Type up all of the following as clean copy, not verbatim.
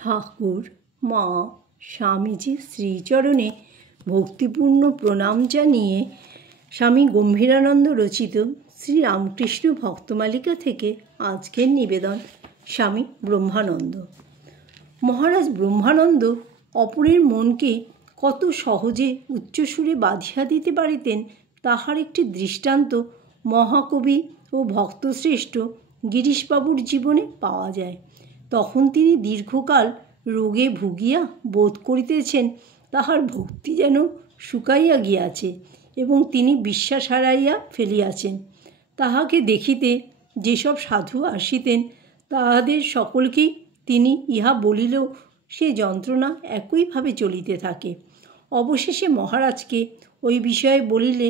ঠাকুর মা স্বামীজির শ্রীচরণে ভক্তিপূর্ণ প্রণাম জানিয়ে স্বামী গম্ভীরানন্দ রচিত শ্রীরামকৃষ্ণ ভক্তমালিকা থেকে আজকের নিবেদন স্বামী ব্রহ্মানন্দ। মহারাজ ব্রহ্মানন্দ অপরের মনকে কত সহজে উচ্চসুরে বাঁধিয়া দিতে পারিতেন তাহার একটি দৃষ্টান্ত মহাকবি ও ভক্তশ্রেষ্ঠ গিরিশবাবুর জীবনে পাওয়া যায়। তখন তিনি দীর্ঘকাল রোগে ভুগিয়া বোধ করিতেছেন তাহার ভক্তি যেন শুকাইয়া গিয়াছে এবং তিনি বিশ্বাস হারাইয়া ফেলিয়াছেন। তাহাকে দেখিতে যেসব সাধু আসিতেন তাহাদের সকলকেই তিনি ইহা বলিলেও সে যন্ত্রণা একইভাবে চলিতে থাকে। অবশেষে মহারাজকে ওই বিষয়ে বলিলে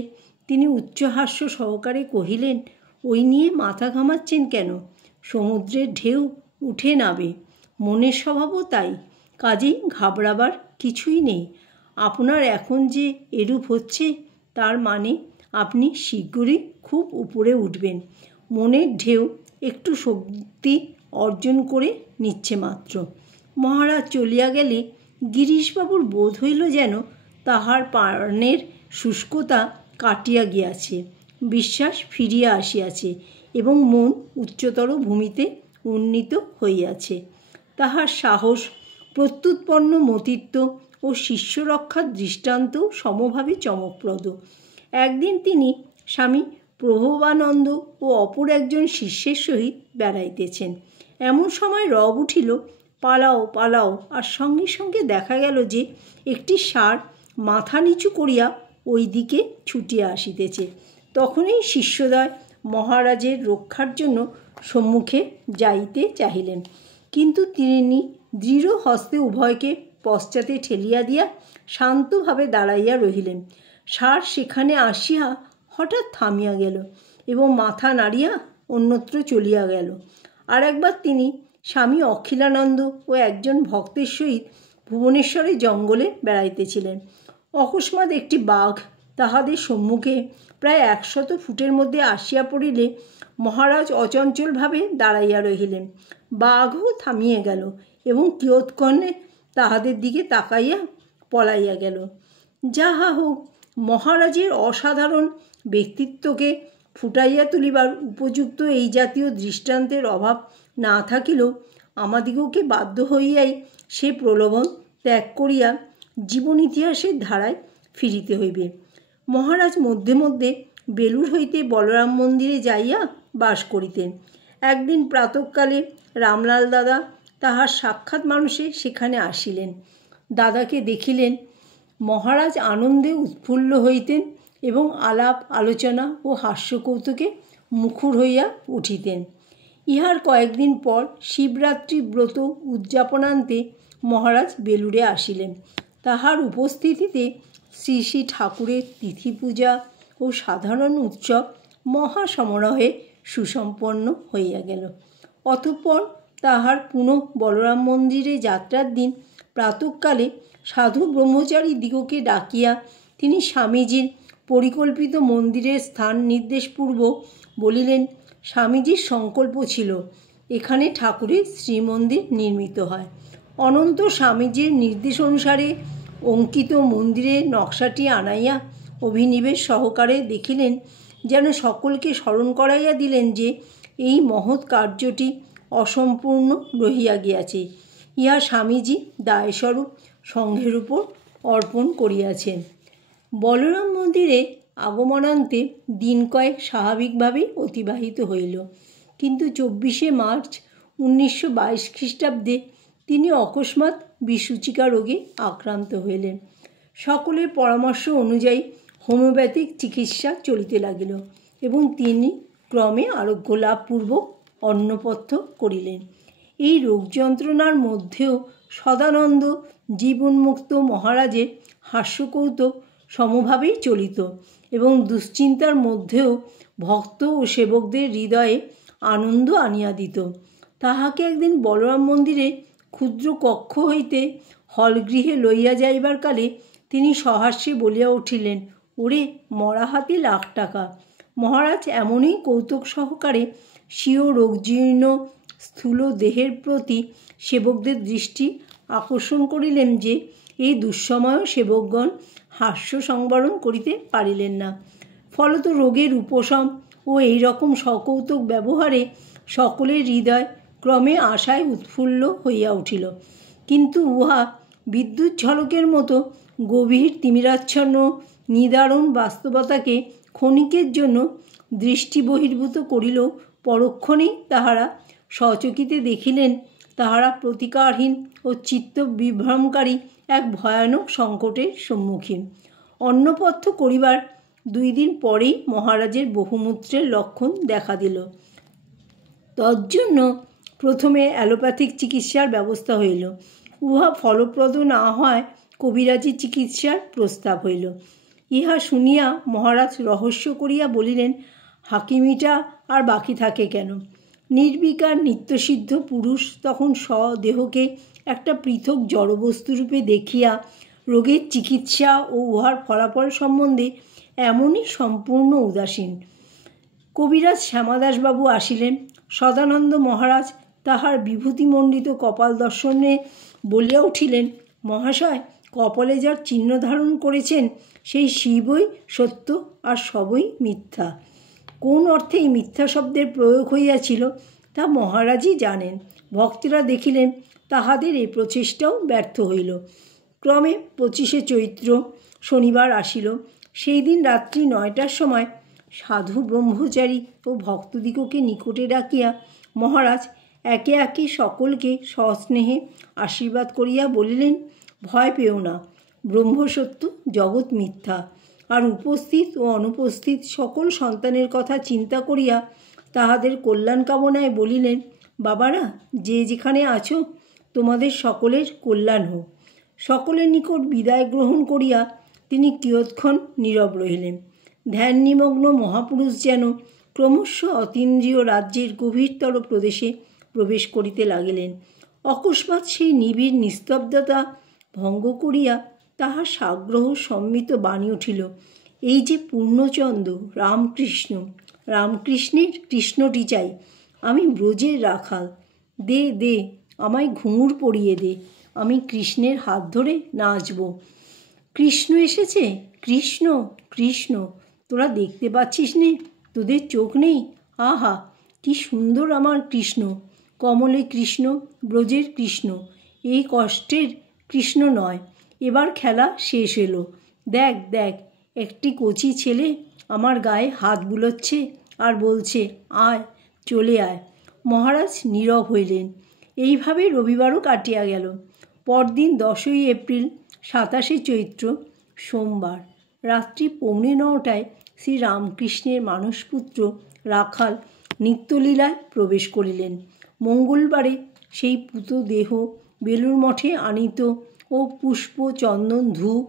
তিনি উচ্চহাস্য সহকারে কহিলেন, ওই নিয়ে মাথা ঘামাচ্ছেন কেন? সমুদ্রের ঢেউ উঠে নাবে, মনের স্বভাবও তাই, কাজেই ঘাবড়াবার কিছুই নেই। আপনার এখন যে এরূপ হচ্ছে তার মানে আপনি শীঘ্রই খুব উপরে উঠবেন। মনের ঢেউ একটু শক্তি অর্জন করে নিচ্ছে মাত্র। মহারাজ চলিয়া গেলে গিরিশবাবুর বোধ হইল যেন তাহার প্রাণের শুষ্কতা কাটিয়া গিয়াছে, বিশ্বাস ফিরিয়া আসিয়াছে এবং মন উচ্চতর ভূমিতে উন্নীত হইয়াছে। তাহার সাহস, প্রত্যুৎপন্ন মতিত্ব ও শিষ্যরক্ষার দৃষ্টান্ত সমভাবে চমকপ্রদ। একদিন তিনি স্বামী প্রভবানন্দ ও অপর একজন শিষ্যের সহিত বেড়াইতেছেন। এমন সময় রব উঠিল, পালাও পালাও, আর সঙ্গে সঙ্গে দেখা গেল যে একটি ষাঁড় মাথা নিচু করিয়া ওই দিকে ছুটিয়া আসিতেছে। তখনই শিষ্যদ্বয় মহারাজের রক্ষার জন্য সম্মুখে যাইতে চাহিলেন, কিন্তু তিনি দৃঢ় হস্তে উভয়কে পশ্চাতে ঠেলিয়া দিয়া শান্তভাবে দাঁড়াইয়া রহিলেন। ষাঁড় সেখানে আসিয়া হঠাৎ থামিয়া গেল এবং মাথা নাড়িয়া অন্যত্র চলিয়া গেল। আর একবার তিনি স্বামী অখিলানন্দ ও একজন ভক্তের সহিত ভুবনেশ্বরের জঙ্গলে বেড়াইতেছিলেন। অকস্মাৎ একটি বাঘ তাহাদের সম্মুখে প্রায় 100 ফুটের মধ্যে আসিয়া পড়িলে মহারাজ অচঞ্চলভাবে দাঁড়াইয়া রহিলেন। বাঘও থামিয়া গেল এবং কিয়ৎক্ষণে তাহাদের দিকে তাকাইয়া পলাইয়া গেল। যাহা হোক, মহারাজের অসাধারণ ব্যক্তিত্বকে ফুটাইয়া তুলিবার উপযুক্ত এই জাতীয় দৃষ্টান্তের অভাব না থাকিলেও আমাদিগকে বাধ্য হইয়াই সে প্রলোভন ত্যাগ করিয়া জীবন ইতিহাসের ধারায় ফিরিতে হইবে। মহারাজ মধ্যে মধ্যে বেলুড় হইতে বলরাম মন্দিরে যাইয়া বাস করিতেন। একদিন প্রাতঃকালে রামলাল দাদা তাহার সাক্ষাৎ মানুষে সেখানে আসিলেন। দাদাকে দেখিলেন মহারাজ আনন্দে উৎফুল্ল হইতেন এবং আলাপ আলোচনা ও হাস্যকৌতুকে মুখর হইয়া উঠিতেন। ইহার কয়েকদিন পর শিবরাত্রি ব্রত উদযাপনান্তে মহারাজ বেলুড়ে আসিলেন। তাহার উপস্থিতিতে শ্রী শ্রী ঠাকুরের তিথি পূজা ও সাধারণ উৎসব মহাসমারোহে সুসম্পন্ন হইয়া গেল। অতঃপর তাহার পুনঃ বলরাম মন্দিরে যাত্রার দিন প্রাতঃকালে সাধু ব্রহ্মচারী দিগকে ডাকিয়া তিনি স্বামীজির পরিকল্পিত মন্দিরের স্থান নির্দেশপূর্বক বলিলেন, স্বামীজির সংকল্প ছিল এখানে ঠাকুরের শ্রীমন্দির নির্মিত হয়। অনন্ত স্বামীজির নির্দেশ অনুসারে অঙ্কিত মন্দিরের নকশাটি আনাইয়া অভিনিবেশ সহকারে দেখিলেন, যেন সকলকে স্মরণ করাইয়া দিলেন যে এই মহৎ কার্যটি অসম্পূর্ণ রহিয়া গিয়াছে। ইহা স্বামীজি দায়স্বরূপ সংঘের উপর অর্পণ করিয়াছেন। বলরাম মন্দিরে আগমনান্তে দিন কয়েক স্বাভাবিকভাবেই অতিবাহিত হইল, কিন্তু 24শে মার্চ 1922 খ্রিস্টাব্দে তিনি অকস্মাৎ বিসূচিকা রোগে আক্রান্ত হইলেন। সকলের পরামর্শ অনুযায়ী হোমিওপ্যাথিক চিকিৎসা চলিতে লাগিল এবং তিনি ক্রমে আরোগ্য লাভপূর্বক অন্নপথ্য করিলেন। এই রোগ যন্ত্রণার মধ্যেও সদানন্দ জীবন্মুক্ত মহারাজের হাস্যকৌতুক সমভাবেই চলিত এবং দুশ্চিন্তার মধ্যেও ভক্ত ও সেবকদের হৃদয়ে আনন্দ আনিয়া দিত। তাহাকে একদিন বলরাম মন্দিরে ক্ষুদ্র কক্ষ হইতে হলগৃহে লইয়া যাইবার কালে তিনি সহাস্যে বলিয়া উঠিলেন, ওরে মরা হাতি $1,00,000। মহারাজ এমনই কৌতুক সহকারে স্বীয় রোগজীর্ণ স্থূল দেহের প্রতি সেবকদের দৃষ্টি আকর্ষণ করিলেন যে এই দুঃসময়েও সেবকগণ হাস্য সংবরণ করিতে পারিলেন না। ফলত রোগের উপশম ও এই রকম সকৌতুক ব্যবহারে সকলের হৃদয় ক্রমে আশায় উৎফুল্ল হইয়া উঠিল। কিন্তু উহা বিদ্যুৎ ঝলকের মতো গভীর তিমিরাচ্ছন্ন নিদারুণ বাস্তবতাকে ক্ষণিকের জন্য দৃষ্টি বহির্ভূত করিল। পরক্ষণেই তাহারা স্বচকিতে দেখিলেন তাহারা প্রতিকারহীন ও চিত্ত বিভ্রমকারী এক ভয়ানক সংকটের সম্মুখীন। অন্নপথ্য করিবার 2 দিন পরেই মহারাজের বহুমূত্রের লক্ষণ দেখা দিল। তজ্জন্য প্রথমে অ্যালোপ্যাথিক চিকিৎসার ব্যবস্থা হইল। উহা ফলপ্রদ না হয় কবিরাজি চিকিৎসার প্রস্তাব হইল। ইহা শুনিয়া মহারাজ রহস্য করিয়া বলিলেন, হাকিমিটা আর বাকি থাকে কেন? নির্বিকার নিত্যসিদ্ধ পুরুষ তখন স্বদেহকে একটা পৃথক জড়বস্তুরূপে দেখিয়া রোগের চিকিৎসা ও উহার ফলাফল সম্বন্ধে এমনই সম্পূর্ণ উদাসীন। কবিরাজ শ্যামাদাসবাবু আসিলেন। সদানন্দ মহারাজ তাহার বিভূতিমণ্ডিত কপাল দর্শনে বলিয়া উঠিলেন, মহাশয়, কপালে যার চিহ্ন ধারণ করেছেন সেই শিবই সত্য আর সবই মিথ্যা। কোন অর্থে এই মিথ্যা শব্দের প্রয়োগ হইয়াছিল তা মহারাজই জানেন। ভক্তেরা দেখিলেন তাহাদের এই প্রচেষ্টাও ব্যর্থ হইল। ক্রমে 25শে চৈত্র শনিবার আসিল। সেই দিন রাত্রি 9টার সময় সাধু ব্রহ্মচারী ও ভক্তদিগকে নিকটে ডাকিয়া মহারাজ একে একে সকলকে সস্নেহে আশীর্বাদ করিয়া বলিলেন, ভয় পেও না, ব্রহ্মসত্য, জগৎ মিথ্যা। আর উপস্থিত ও অনুপস্থিত সকল সন্তানের কথা চিন্তা করিয়া তাহাদের কল্যাণ কামনায় বলিলেন, বাবারা, যে যেখানে আছো তোমাদের সকলের কল্যাণ হোক। সকলের নিকট বিদায় গ্রহণ করিয়া তিনি কিয়ৎক্ষণ নীরব রহিলেন। ধ্যান নিমগ্ন মহাপুরুষ যেন ক্রমশ অতীন্দ্রিয় রাজ্যের গভীরতর প্রদেশে প্রবেশ করিতে লাগিলেন। অকস্মাৎ সেই নিবিড় নিস্তব্ধতা ভঙ্গ করিয়া তাহার সাগ্রহ সম্মিত বাণী উঠিল, এই যে পূর্ণচন্দ্র রামকৃষ্ণ, রামকৃষ্ণের কৃষ্ণটি চাই, আমি ব্রজের রাখাল, দে দে আমায় ঘুঙুর পরিয়ে দে, আমি কৃষ্ণের হাত ধরে নাচব। কৃষ্ণ এসেছে, কৃষ্ণ, কৃষ্ণ, তোরা দেখতে পাচ্ছিস নে? তোদের চোখ নেই? আহা, কি সুন্দর আমার কৃষ্ণ, কমলে কৃষ্ণ, ব্রজের কৃষ্ণ, এই কষ্টের কৃষ্ণ নয়। এবার খেলা শেষ এলো। দেখ দেখ, একটি কচি ছেলে আমার গায়ে হাত বুলোচ্ছে আর বলছে, আয়, চলে আয়। মহারাজ নীরব হইলেন। এইভাবে রবিবারও কাটিয়া গেল। পরদিন 10ই এপ্রিল 27শে চৈত্র সোমবার রাত্রি 9:45 শ্রীরামকৃষ্ণের মানসপুত্র রাখাল নিত্যলীলায় প্রবেশ করিলেন। মঙ্গলবারে সেই পুত দেহ বেলুর মঠে আনিত ও পুষ্প, চন্দন, ধূপ,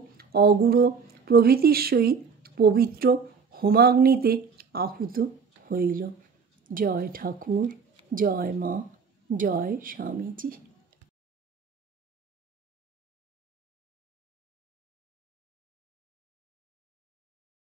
অগুরো প্রভৃতির সহিত পবিত্র হোমাগ্নিতে আহুত হইল। জয় ঠাকুর, জয় মা, জয় স্বামীজি।